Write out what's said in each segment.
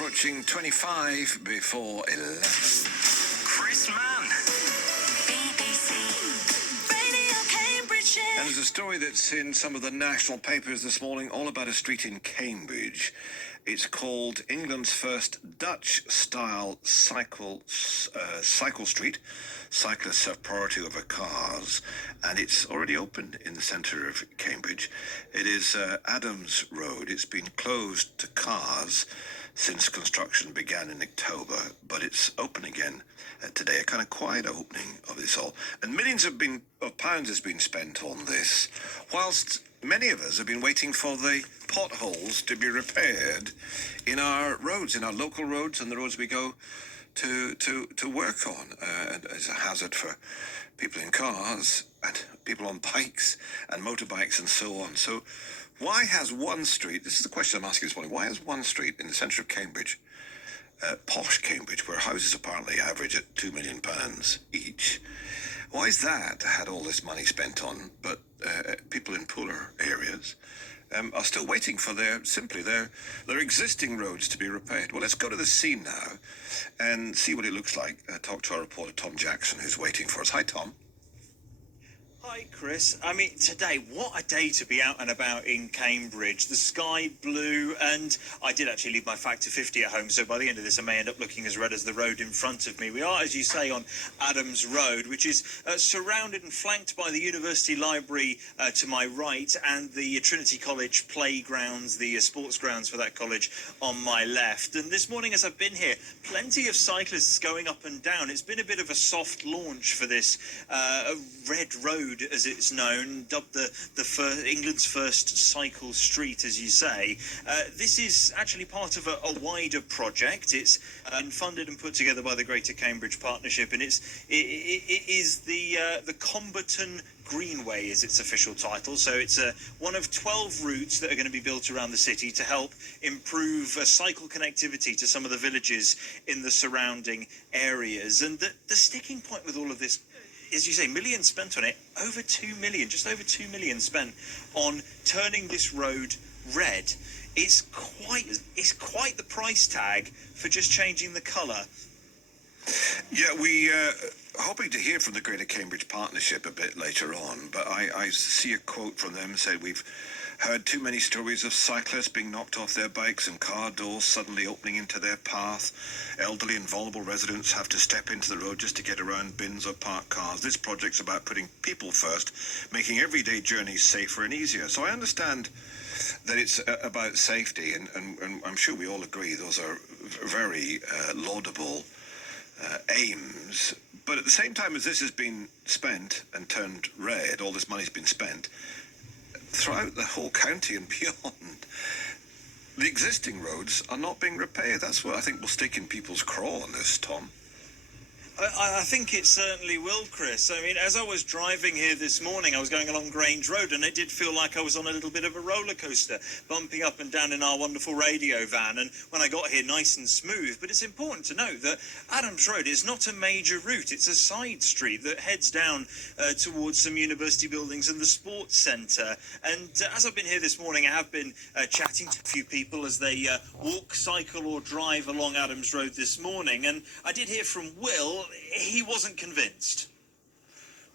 approaching 25 before 11. Chris Mann. BBC Radio Cambridgeshire. And there's a story that's in some of the national papers this morning, all about a street in Cambridge. It's called England's first Dutch-style cycle street. Cyclists have priority over cars, and it's already opened in the centre of Cambridge. It is Adams Road. It's been closed to cars since construction began in October, but it's open again today. A kind of quiet opening of this all, and millions of pounds has been spent on this, whilst many of us have been waiting for the potholes to be repaired in our roads, in our local roads and the roads we go to work on. And it's a hazard for people in cars and people on bikes and motorbikes and so on. So why has one street, this is the question I'm asking this morning, why has one street in the centre of Cambridge, posh Cambridge, where houses apparently average at £2 million each, why is that had all this money spent on, but people in poorer areas are still waiting for their existing roads to be repaired? Well, let's go to the scene now and see what it looks like. Talk to our reporter, Tom Jackson, who's waiting for us. Hi, Tom. Hi, Chris. I mean, today, what a day to be out and about in Cambridge. The sky blue, and I did actually leave my Factor 50 at home, so by the end of this I may end up looking as red as the road in front of me. We are, as you say, on Adams Road, which is surrounded and flanked by the University Library to my right, and the Trinity College playgrounds, the sports grounds for that college on my left. And this morning, as I've been here, plenty of cyclists going up and down. It's been a bit of a soft launch for this red road, as it's known, dubbed England's first cycle street, as you say. This is actually part of a wider project. It's funded and put together by the Greater Cambridge Partnership, and it is the Comberton Greenway is its official title. So it's one of 12 routes that are going to be built around the city to help improve cycle connectivity to some of the villages in the surrounding areas. And the sticking point with all of this, as you say, millions spent on it, over 2 million, just over 2 million spent on turning this road red. It's quite the price tag for just changing the colour. Yeah, we hoping to hear from the Greater Cambridge Partnership a bit later on, but I see a quote from them said, "We've heard too many stories of cyclists being knocked off their bikes and car doors suddenly opening into their path. Elderly and vulnerable residents have to step into the road just to get around bins or parked cars. This project's about putting people first, making everyday journeys safer and easier." So I understand that it's about safety, and I'm sure we all agree those are very laudable aims. But at the same time as this has been spent and turned red, all this money's been spent throughout the whole county and beyond, the existing roads are not being repaired. That's what I think will stick in people's craw on this, Tom. I think it certainly will, Chris. I mean, as I was driving here this morning, I was going along Grange Road, and it did feel like I was on a little bit of a roller coaster, bumping up and down in our wonderful radio van. And when I got here, nice and smooth. But it's important to note that Adams Road is not a major route. It's a side street that heads down towards some university buildings and the sports centre. And as I've been here this morning, I have been chatting to a few people as they walk, cycle or drive along Adams Road this morning. And I did hear from Will. He wasn't convinced.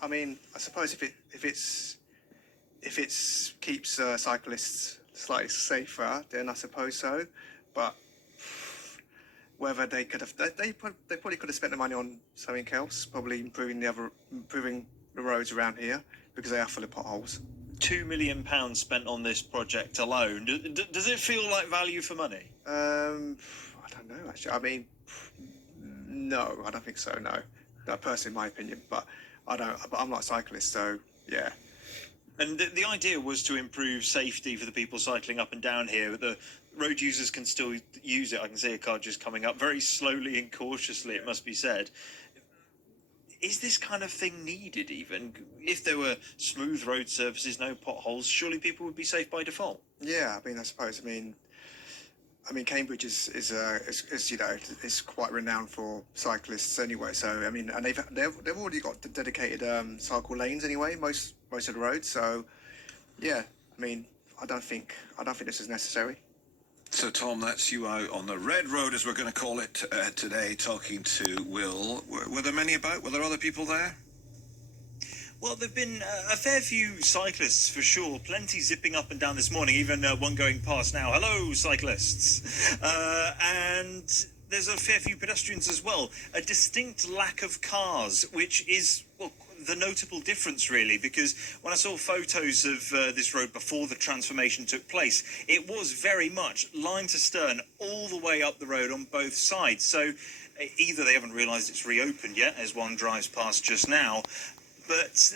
I mean, I suppose if it keeps cyclists slightly safer, then I suppose so. But whether they could have, they probably could have spent the money on something else, probably improving the roads around here, because they are full of potholes. £2 million spent on this project alone. Does it feel like value for money? I don't know, actually. I mean, no, I don't think so. No, that's personally my opinion. But I don't. But I'm not a cyclist, so yeah. And the idea was to improve safety for the people cycling up and down here. The road users can still use it. I can see a car just coming up very slowly and cautiously, it must be said. Is this kind of thing needed even? If there were smooth road surfaces, no potholes, surely people would be safe by default. Yeah, I mean, I suppose. I mean, Cambridge is you know, is quite renowned for cyclists anyway. So I mean, and they've already got dedicated cycle lanes anyway, most of the roads. So yeah, I mean, I don't think this is necessary. So, Tom, that's you out on the red road, as we're going to call it today, talking to Will. Were there many about? Were there other people there? Well, there've been a fair few cyclists for sure. Plenty zipping up and down this morning. Even one going past now. Hello, cyclists. And there's a fair few pedestrians as well. A distinct lack of cars, which is, well, the notable difference really, because when I saw photos of this road before the transformation took place, it was very much line to stern all the way up the road on both sides. So either they haven't realised it's reopened yet, as one drives past just now, but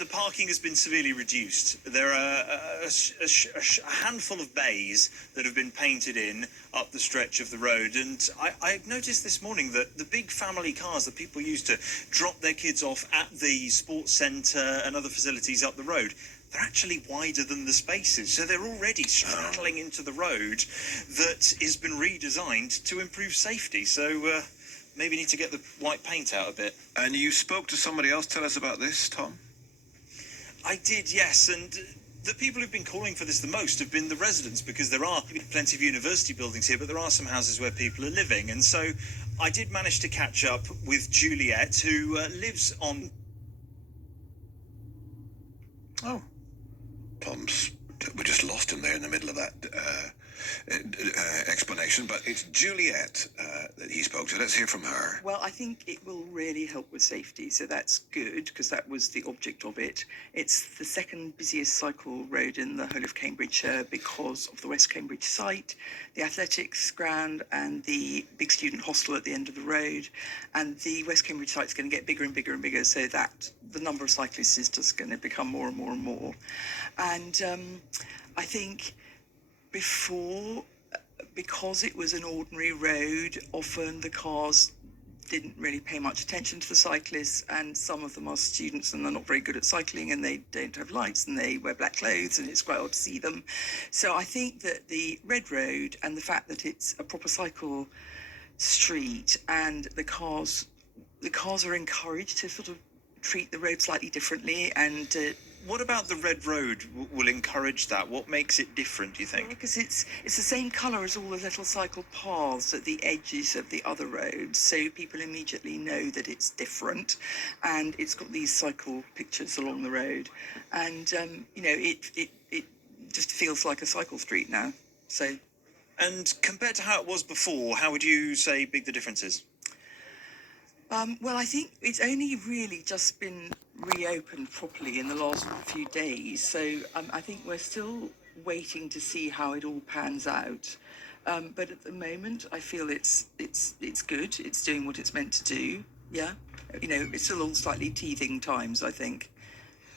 the parking has been severely reduced. There are a handful of bays that have been painted in up the stretch of the road, and I noticed this morning that the big family cars that people use to drop their kids off at the sports centre and other facilities up the road, they're actually wider than the spaces, so they're already straddling into the road that has been redesigned to improve safety. So maybe need to get the white paint out a bit. And you spoke to somebody else. Tell us about this, Tom. I did, yes, and the people who've been calling for this the most have been the residents, because there are plenty of university buildings here, but there are some houses where people are living. And so I did manage to catch up with Juliet, who lives on... Oh. Tom's... We just lost him there in the middle of that explanation, but it's Juliet that he spoke to. Let's hear from her. Well, I think it will really help with safety, so that's good, because that was the object of it. It's the second busiest cycle road in the whole of Cambridgeshire because of the West Cambridge site, the athletics ground and the big student hostel at the end of the road. And the West Cambridge site's going to get bigger and bigger and bigger, so that the number of cyclists is just going to become more and more and more. And I think before, because it was an ordinary road, often the cars didn't really pay much attention to the cyclists, and some of them are students and they're not very good at cycling, and they don't have lights and they wear black clothes and it's quite odd to see them. So I think that the red road and the fact that it's a proper cycle street, and the cars are encouraged to sort of treat the road slightly differently. And What about the red road will encourage that? What makes it different, do you think? because it's the same colour as all the little cycle paths at the edges of the other roads, so people immediately know that it's different, and it's got these cycle pictures along the road, and it just feels like a cycle street now. So, And compared to how it was before, how would you say big the difference is? well, I think it's only really just been reopened properly in the last few days, so I think we're still waiting to see how it all pans out. But at the moment, I feel it's good. It's doing what it's meant to do. Yeah, it's still all slightly teething times, I think.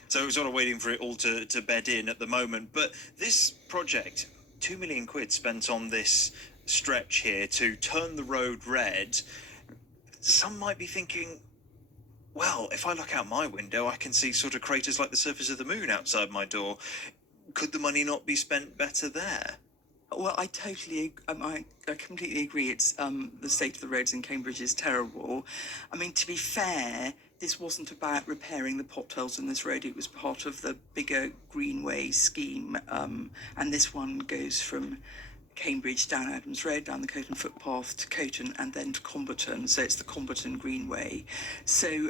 So we're sort of waiting for it all to bed in at the moment. But this project, £2 million spent on this stretch here to turn the road red. Some might be thinking, well, if I look out my window, I can see sort of craters like the surface of the moon outside my door. Could the money not be spent better there? Well, I completely agree. It's the state of the roads in Cambridge is terrible. I mean, to be fair, this wasn't about repairing the potholes in this road. It was part of the bigger Greenway scheme, and this one goes from Cambridge down Adams Road, down the Coton footpath to Coton, and then to Comberton. So it's the Comberton Greenway. So,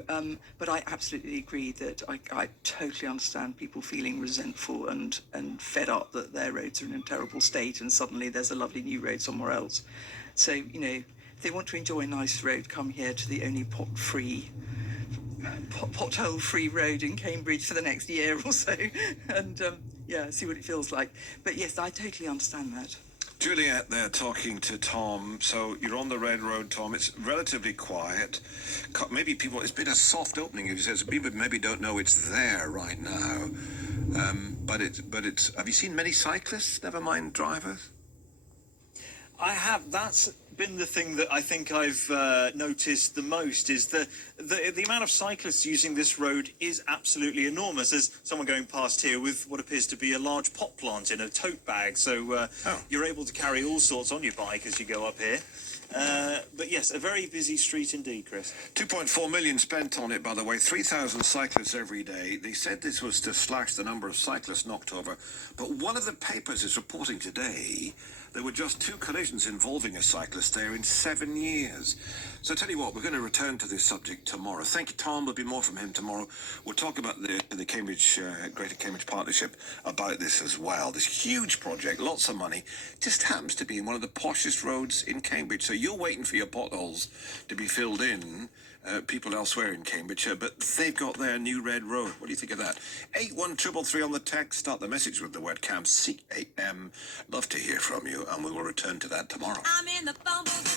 but I absolutely agree that I totally understand people feeling resentful and fed up that their roads are in a terrible state, and suddenly there's a lovely new road somewhere else. So, if they want to enjoy a nice road, come here to the only pothole-free road in Cambridge for the next year or so, and see what it feels like. But yes, I totally understand that. Juliet there talking to Tom. So you're on the red road, Tom. It's relatively quiet. Maybe it's been a soft opening, as you said, so people maybe don't know it's there right now. But it's. Have you seen many cyclists? Never mind drivers. I have. That's been the thing that I think I've noticed the most is the amount of cyclists using this road is absolutely enormous. There's someone going past here with what appears to be a large pot plant in a tote bag, so you're able to carry all sorts on your bike as you go up here. But yes, a very busy street indeed, Chris. 2.4 million spent on it, by the way. 3,000 cyclists every day. They said this was to slash the number of cyclists knocked over. But one of the papers is reporting today there were just 2 collisions involving a cyclist there in 7 years. So I tell you what, we're going to return to this subject tomorrow. Thank you, Tom. There'll be more from him tomorrow. We'll talk about the Cambridge, Greater Cambridge Partnership about this as well. This huge project, lots of money, just happens to be in one of the poshest roads in Cambridge. So you're waiting for your potholes to be filled in, people elsewhere in Cambridgeshire, but they've got their new red road. What do you think of that? 81333 on the text. Start the message with the word CAM, C-A-M. Love to hear from you, and we will return to that tomorrow. I'm in the bumblebee.